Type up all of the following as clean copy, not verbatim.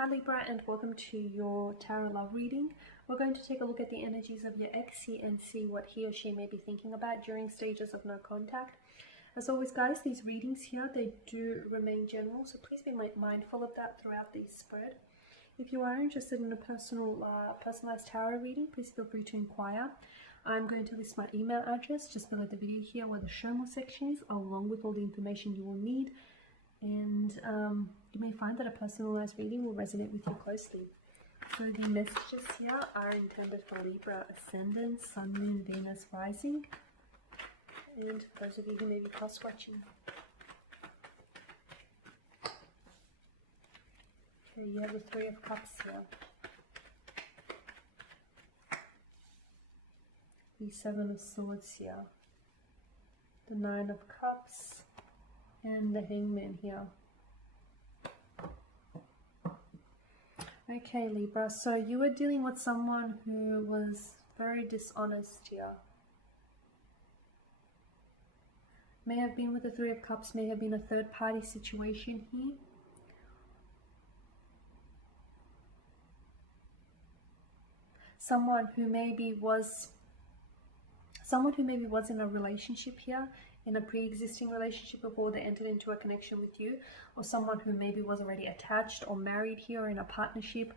Hi Libra, and welcome to your tarot love reading. We're going to take a look at the energies of your ex here and see what he or she may be thinking about during stages of no contact. As always guys, these readings here, they do remain general, so please be mindful of that throughout the spread. If you are interested in a personalized tarot reading, please feel free to inquire. I'm going to list my email address just below the video here where the show more section is, along with all the information you will need. And you may find that a personalized reading will resonate with you closely. So the messages here are intended for Libra Ascendant, Sun, Moon, Venus, Rising, and for those of you who may be cross watching. Okay, you have the Three of Cups here, the Seven of Swords here, the Nine of Cups, and the Hangman here. Okay Libra, so you were dealing with someone who was very dishonest here. May have been with the Three of Cups, may have been a third party situation here. Someone who maybe was in a relationship here, in a pre-existing relationship before they entered into a connection with you, or someone who maybe was already attached or married here or in a partnership,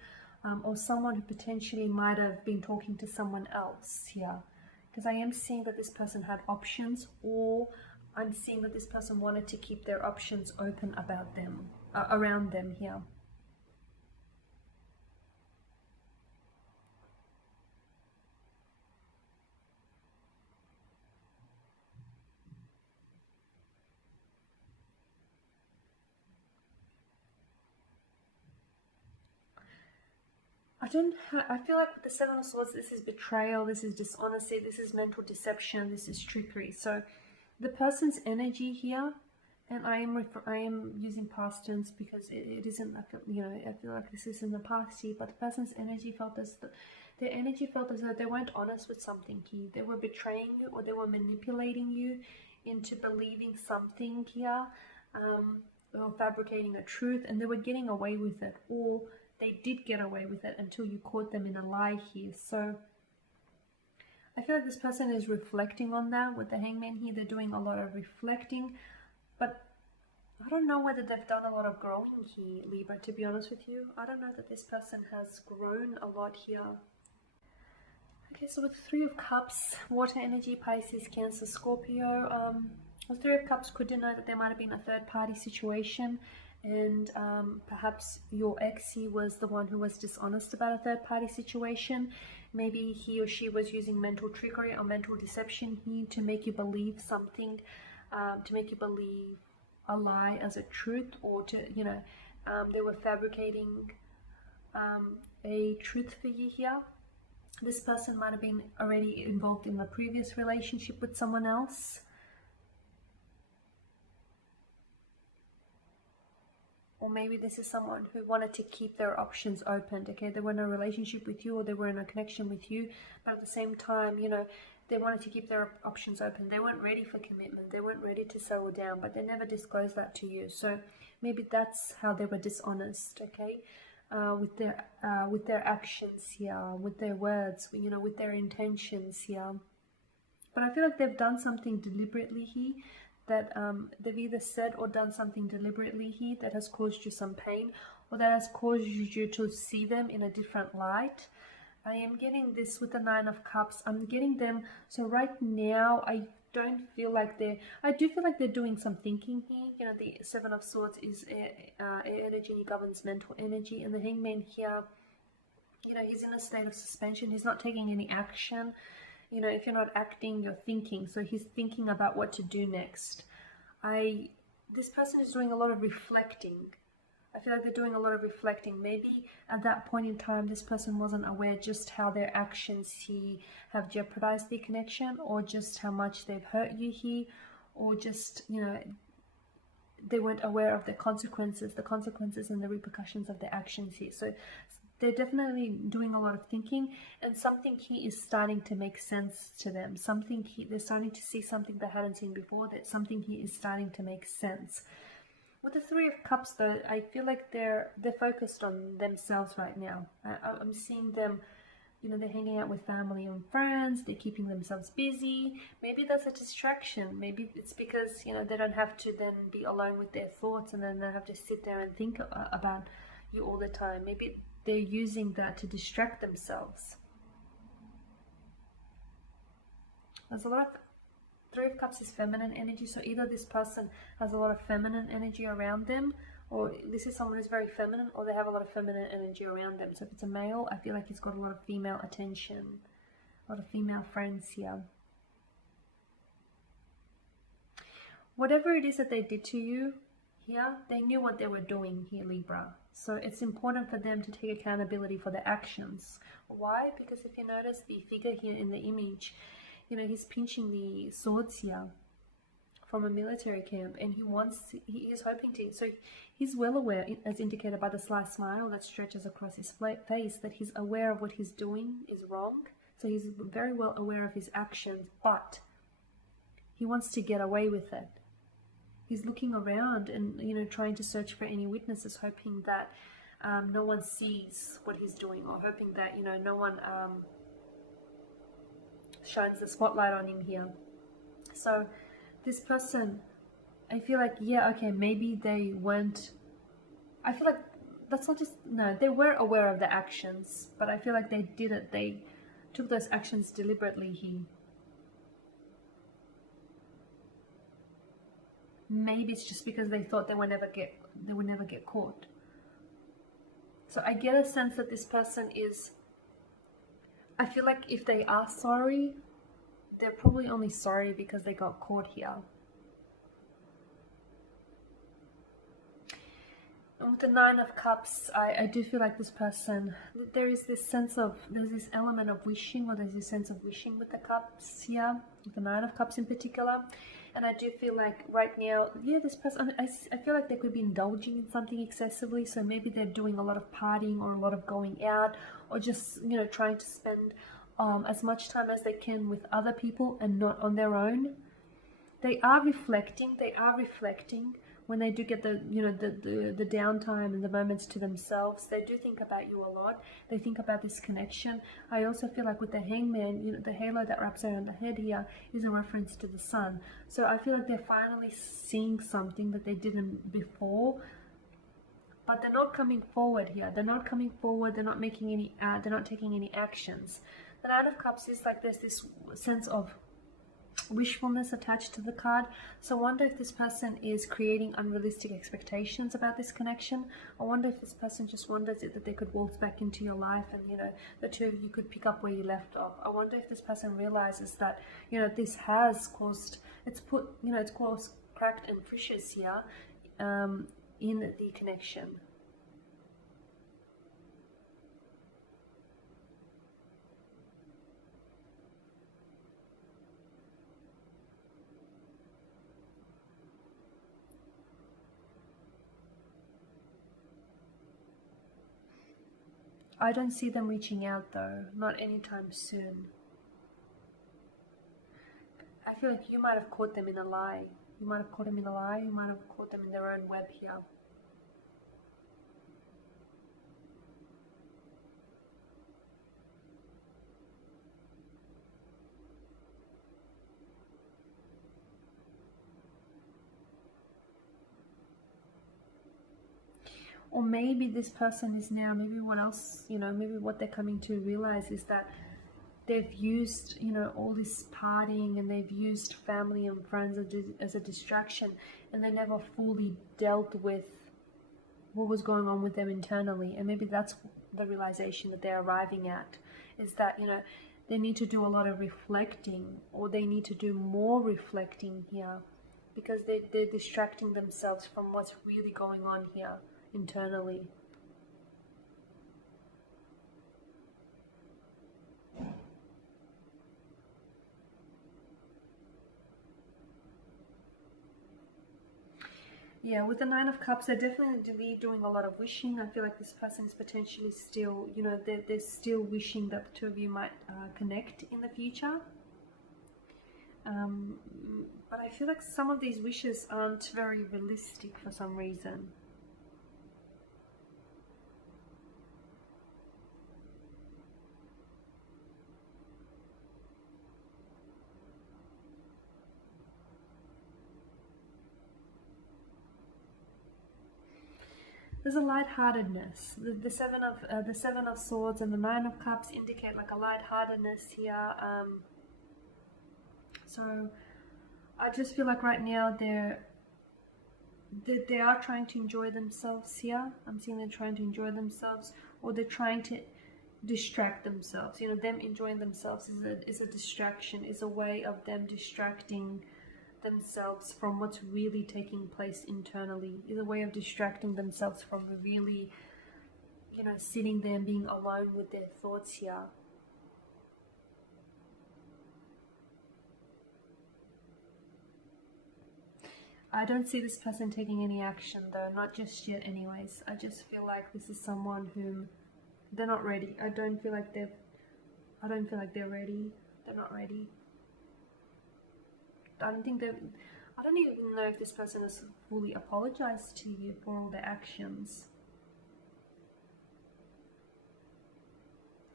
or someone who potentially might have been talking to someone else here, because I am seeing that this person had options, or I'm seeing that this person wanted to keep their options open about them, around them here. I feel like with the Seven of Swords, this is betrayal, this is dishonesty, this is mental deception, this is trickery. So the person's energy here, and I am using past tense because it isn't, I feel like this is in the past here, but the person's energy felt as though, their energy felt as though they weren't honest with something here. They were betraying you, or they were manipulating you into believing something here, or fabricating a truth, and they were getting away with it, or they did get away with it until you caught them in a lie here. So I feel like this person is reflecting on that. With the Hangman here, they're doing a lot of reflecting, but I don't know whether they've done a lot of growing here, Libra, to be honest with you. I don't know that this person has grown a lot here. Okay, so with the Three of Cups, water energy, Pisces, Cancer, Scorpio, the Three of Cups could denote that there might have been a third party situation, and perhaps your ex was the one who was dishonest about a third party situation. Maybe he or she was using mental trickery or mental deception here to make you believe something, to make you believe a lie as a truth, or to, they were fabricating a truth for you here. This person might have been already involved in a previous relationship with someone else. Or maybe this is someone who wanted to keep their options open. Okay, they were in a relationship with you, or they were in a connection with you, but at the same time, they wanted to keep their options open. They weren't ready for commitment. They weren't ready to settle down, but they never disclosed that to you. So maybe that's how they were dishonest. Okay, with their actions here, with their words, with their intentions here. But I feel like they've done something deliberately here, that they've either said or done something deliberately here that has caused you some pain, or that has caused you to see them in a different light. I am getting this with the Nine of Cups. I'm getting them. So right now, I don't feel like I do feel like they're doing some thinking here. The Seven of Swords is air energy, and he governs mental energy. And the Hangman here, he's in a state of suspension. He's not taking any action. If you're not acting, you're thinking. So he's thinking about what to do next. This person is doing a lot of reflecting. I feel like they're doing a lot of reflecting. Maybe at that point in time, this person wasn't aware just how their actions have jeopardized the connection, or just how much they've hurt you here, or just, they weren't aware of the consequences and the repercussions of their actions here. So they're definitely doing a lot of thinking, and something here is starting to make sense to them. They're starting to see something they hadn't seen before, that something here is starting to make sense. With the Three of Cups, though, I feel like they're focused on themselves right now. I'm seeing them, you know, they're hanging out with family and friends, they're keeping themselves busy. Maybe that's a distraction. Maybe it's because, you know, they don't have to then be alone with their thoughts and then they have to sit there and think about you all the time. Maybe they're using that to distract themselves. There's a lot of Three of Cups is feminine energy, so either this person has a lot of feminine energy around them, or this is someone who's very feminine, or they have a lot of feminine energy around them. So if it's a male, I feel like he's got a lot of female attention, a lot of female friends here. Whatever it is that they did to you here, they knew what they were doing here, Libra. So it's important for them to take accountability for their actions. Why? Because if you notice the figure here in the image, you know, he's pinching the swords here from a military camp, and he is hoping to, so he's well aware, as indicated by the sly smile that stretches across his face, that he's aware of what he's doing is wrong. So he's very well aware of his actions, but he wants to get away with it. He's looking around and, you know, trying to search for any witnesses, hoping that no one sees what he's doing, or hoping that, you know, no one shines the spotlight on him here. So this person, I feel like, yeah, okay, maybe they weren't, I feel like that's not just, no, they were aware of the actions, but I feel like they did it, they took those actions deliberately here. Maybe it's just because they thought they would never get caught. So I get a sense that this person is, I feel like if they are sorry, they're probably only sorry because they got caught here. And with the Nine of Cups, I do feel like this person, there's this element of wishing, or there's this sense of wishing with the cups here, with the Nine of Cups in particular. And I do feel like right now, yeah, this person, I feel like they could be indulging in something excessively. So maybe they're doing a lot of partying or a lot of going out, or just, you know, trying to spend as much time as they can with other people and not on their own. They are reflecting when they do get the, you know, the downtime and the moments to themselves. They do think about you a lot. They think about this connection. I also feel like with the Hangman, you know, the halo that wraps around the head here is a reference to the sun. So I feel like they're finally seeing something that they didn't before, but they're not coming forward here. They're not coming forward. They're not making any, they're not taking any actions. The Nine of Cups is like there's this sense of wishfulness attached to the card. So I wonder if this person is creating unrealistic expectations about this connection. I wonder if this person just wonders that they could waltz back into your life and, you know, the two of you could pick up where you left off. I wonder if this person realizes that, you know, this has caused, it's caused cracked and fissures here in the connection. I don't see them reaching out though, not anytime soon. I feel like you might have caught them in a lie. You might have caught them in a lie, you might have caught them in their own web here. Or maybe this person is now, maybe what else, you know, maybe what they're coming to realize is that they've used, you know, all this partying and they've used family and friends as a distraction, and they never fully dealt with what was going on with them internally. And maybe that's the realization that they're arriving at, is that, you know, they need to do a lot of reflecting, or they need to do more reflecting here, because they're distracting themselves from what's really going on here internally. Yeah, with the Nine of Cups, they're definitely doing a lot of wishing. I feel like this person is potentially still, you know, they're still wishing that the two of you might connect in the future. But I feel like some of these wishes aren't very realistic for some reason. There's a lightheartedness. The seven of swords and the 9 of cups indicate like a lightheartedness here. So I just feel like right now they are trying to enjoy themselves here. I'm seeing they're trying to enjoy themselves, or they're trying to distract themselves. You know, them enjoying themselves is a distraction, is a way of them distracting themselves from what's really taking place internally, is a way of distracting themselves from really, you know, sitting there and being alone with their thoughts here. I don't see this person taking any action though, not just yet anyways. I just feel like this is someone whom they're not ready. I don't feel like they're ready. They're not ready. I don't even know if this person has fully apologized to you for all their actions,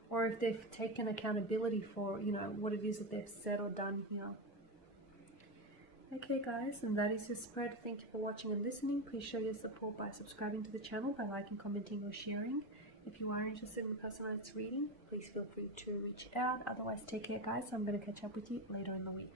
or if they've taken accountability for, you know, what it is that they've said or done here. Okay guys, and that is your spread. Thank you for watching and listening. Please show your support by subscribing to the channel, by liking, commenting or sharing. If you are interested in a personalized reading, please feel free to reach out. Otherwise, take care guys. I'm going to catch up with you later in the week.